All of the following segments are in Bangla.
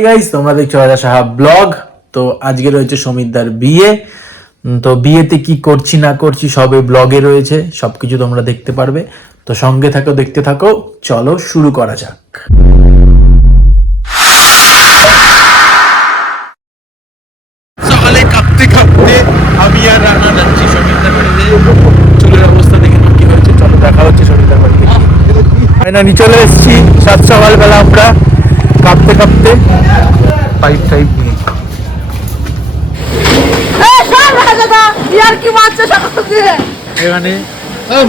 হাই গাইস, তোমরা দেখছো রাজা সাহা ব্লগ। তো আজকে রয়েছে সমিতদার বিয়ে। তো বিয়েতে কি করছি না করছি সবে ব্লগে রয়েছে, সবকিছু তোমরা দেখতে পারবে। তো সঙ্গে থাকো, দেখতে থাকো। চলো শুরু করা যাক। সকালে কাঁপতে কাঁপতে আমি আর রান্না যাচ্ছি সমিতদার বাড়িতে। চুলের অবস্থা দেখে কি হয়েছে, চলো দেখা হচ্ছে সমিতদার বাড়িতে। ফাইনালি চলে এসেছি সাত সকালবেলা আমরা কাঁপতে কাঁপতে পাইপ টাইপ নিয়ে। এখানে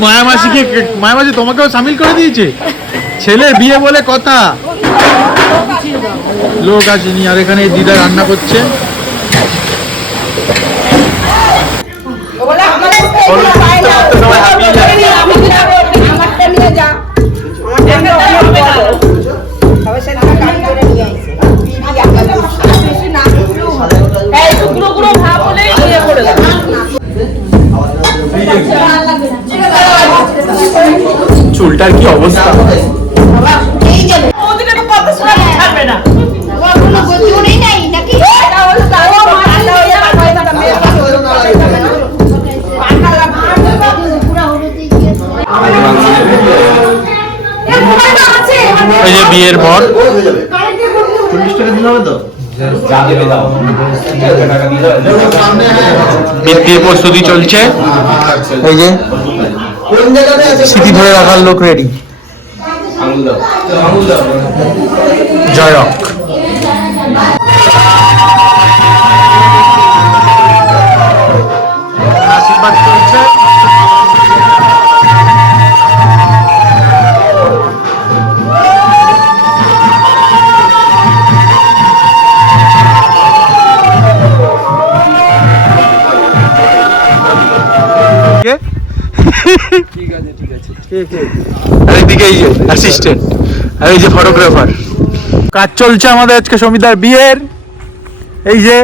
মায়ামাসি তোমাকেও সামিল করে দিয়েছে, ছেলের বিয়ে বলে কথা, লোক আসেনি। আর এখানে দিদা রান্না করছে। চুলটার কি অবস্থা, এই যে বিয়ের পর বিয়ের প্রস্তুতি চলছে। এই যে স্মৃতি ধরে রাখার লোক রেডি। জয়ক আশীর্বাদ চলছে। আর এদিকে এই যে অ্যাসিস্ট্যান্ট, আর এই যে ফটোগ্রাফার। কাজ চলছে আমাদের আজকে সমিতার বিয়ের। এই যে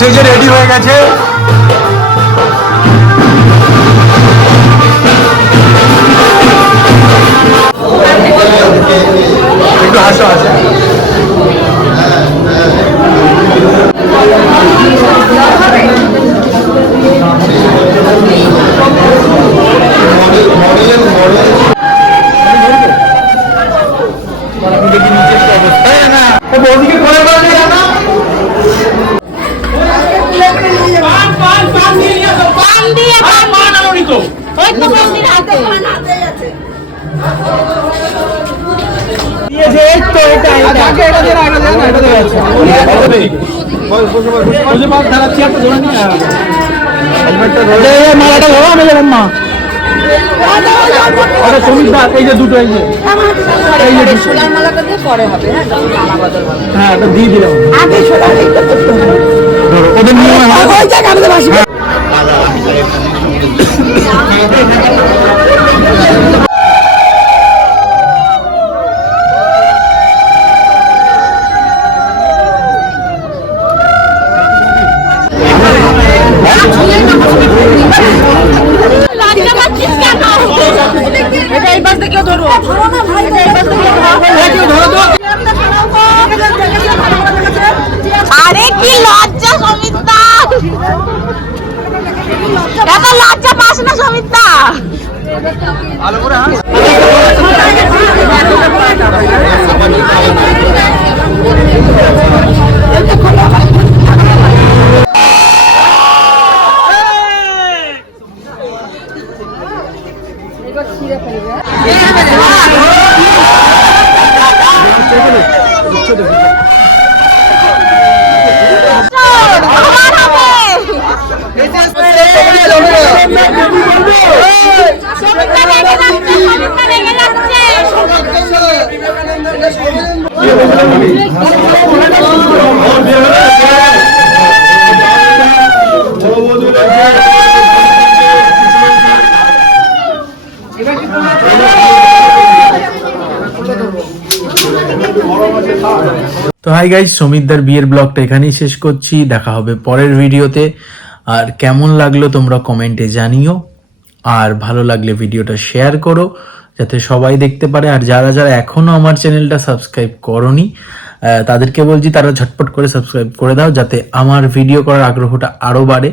সেজে রেডি হয়ে গেছে। একটু হাসো হাসো। এই যে দুটো, এই যে সোলার মালা করতে পরে হবে। হ্যাঁ, এটা দিয়ে দিলাম আগে। সোলার এইটা করতে হবে, ধরো ওদের নিয়ে ওই জায়গাটাতে বসে। আরে কি লজ্জা সমিতা, এত লজ্জা পাস না সমিতা। তো হাই গাইস, সমিতদার বিয়ের ব্লগটা এখানেই শেষ করছি। দেখা হবে পরের ভিডিওতে। আর কেমন লাগলো তোমরা কমেন্টে জানিও, আর ভালো লাগলে ভিডিওটা শেয়ার করো যাতে সবাই দেখতে পারে। আর যারা যারা এখনো আমার চ্যানেলটা সাবস্ক্রাইব করনি তাদেরকে বলছি তারা ঝটপট করে সাবস্ক্রাইব করে দাও, যাতে আমার ভিডিও করার আগ্রহটা আরো বাড়ে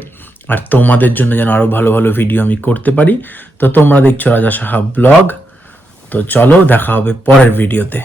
আর তোমাদের জন্য যেন আরো ভালো ভালো ভিডিও আমি করতে পারি। তো তোমরা দেখছো রাজা সাহা ব্লগ। তো চলো দেখা হবে পরের ভিডিওতে।